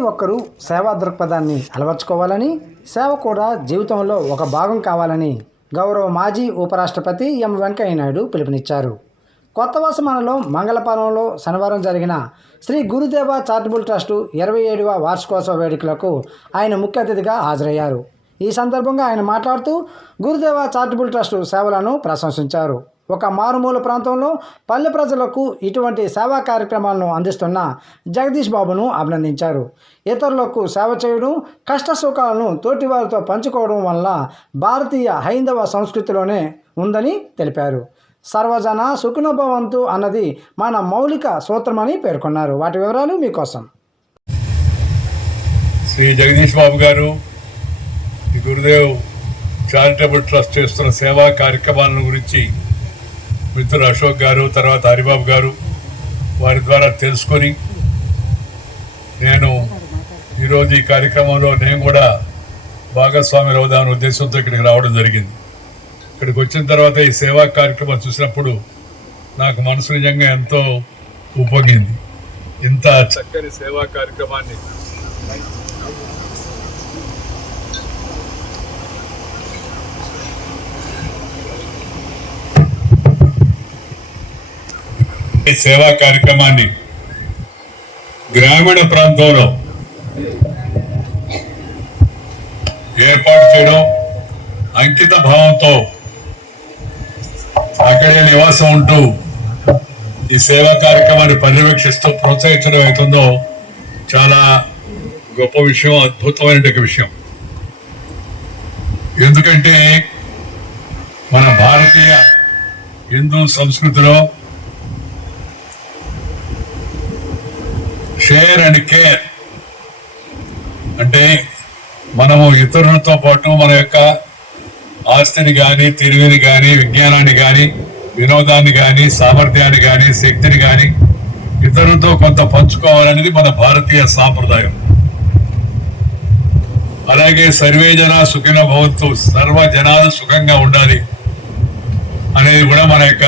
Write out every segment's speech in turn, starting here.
ఒక్కరూ సేవా దృక్పథాన్ని అలవర్చుకోవాలని సేవ కూడా జీవితంలో ఒక భాగం కావాలని గౌరవ మాజీ ఉపరాష్ట్రపతి ఎం వెంకయ్యనాయుడు పిలుపునిచ్చారు. కొత్త వసమానంలో మంగళపాలెంలో శనివారం జరిగిన శ్రీ గురుదేవ చారిటబుల్ ట్రస్టు ఇరవై ఏడవ వార్షికోత్సవ వేడుకలకు ఆయన ముఖ్య అతిథిగా హాజరయ్యారు. ఈ సందర్భంగా ఆయన మాట్లాడుతూ గురుదేవ చారిటబుల్ ట్రస్టు సేవలను ప్రశంసించారు. ఒక మారుమూల ప్రాంతంలో పల్లె ప్రజలకు ఇటువంటి సేవా కార్యక్రమాలను అందిస్తున్న జగదీష్ బాబును అభినందించారు. ఇతరులకు సేవ చేయడం కష్ట సుఖాలను తోటివారితో పంచుకోవడం వల్ల భారతీయ హైందవ సంస్కృతిలోనే ఉందని తెలిపారు. సర్వజన సుఖనుభవంతు అన్నది మన మౌలిక సూత్రమని పేర్కొన్నారు. వాటి వివరాలు మీకోసం. శ్రీ జగదీష్ బాబు గారు గురుదేవ్ చారిటబుల్ ట్రస్ట్ చేస్తున్న సేవా కార్యక్రమాలను గురించి మిత్రులు అశోక్ గారు తర్వాత హరిబాబు గారు వారి ద్వారా తెలుసుకొని నేను ఈరోజు ఈ కార్యక్రమంలో నేను కూడా భాగస్వామి అవుదామనే ఉద్దేశంతో ఇక్కడికి రావడం జరిగింది. ఇక్కడికి వచ్చిన తర్వాత ఈ సేవా కార్యక్రమం చూసినప్పుడు నాకు మనసు నిజంగా ఎంతో ఉపగింది ఇంత చక్కని సేవా కార్యక్రమాన్ని సేవా కార్యక్రమాన్ని గ్రామీణ ప్రాంతంలో ఏర్పాటు చేయడం అంకిత భావంతో అక్కడే నివాసం ఉంటూ ఈ సేవా కార్యక్రమాన్ని పర్యవేక్షిస్తూ ప్రోత్సహించడం అవుతుందో చాలా గొప్ప విషయం అద్భుతమైన విషయం. ఎందుకంటే మన భారతీయ హిందూ సంస్కృతిలో షేర్ అండ్ కేర్ అంటే మనము ఇతరులతో పాటు మన యొక్క ఆస్తిని కానీ తెలివిని కానీ విజ్ఞానాన్ని కానీ వినోదాన్ని కానీ సామర్థ్యాన్ని కానీ శక్తిని కానీ ఇతరులతో కొంత పంచుకోవాలనేది మన భారతీయ సాంప్రదాయం. అలాగే సర్వే జన సుఖిన భవంతు సర్వ జనాలు సుఖంగా ఉండాలి అనేది కూడా మన యొక్క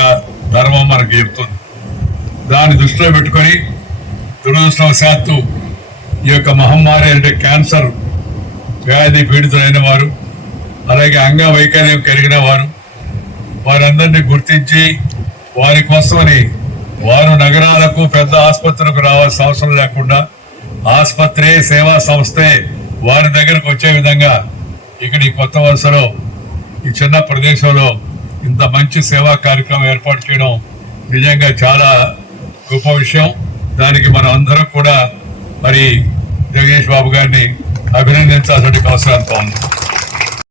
ధర్మం మనకు చెప్తుంది. దాన్ని దృష్టిలో పెట్టుకొని దురదృష్టవశాత్తు ఈ యొక్క మహమ్మారి అంటే క్యాన్సర్ వ్యాధి పీడితులైన వారు అలాగే అంగవైకల్యం కలిగిన వారు వారందరినీ గుర్తించి వారి కోసమని వారు నగరాలకు పెద్ద ఆసుపత్రులకు రావాల్సిన అవసరం లేకుండా ఆసుపత్రి సేవా సంస్థే వారి దగ్గరకు వచ్చే విధంగా ఇక్కడ ఈ కొత్త వలసలో ఈ చిన్న ప్రదేశంలో ఇంత మంచి సేవా కార్యక్రమం ఏర్పాటు చేయడం నిజంగా చాలా గొప్ప విషయం. దానికి మనం అందరం కూడా మరి జగదీష్ బాబు గారిని అభినందించాల్సిన అవసరం ఉంది.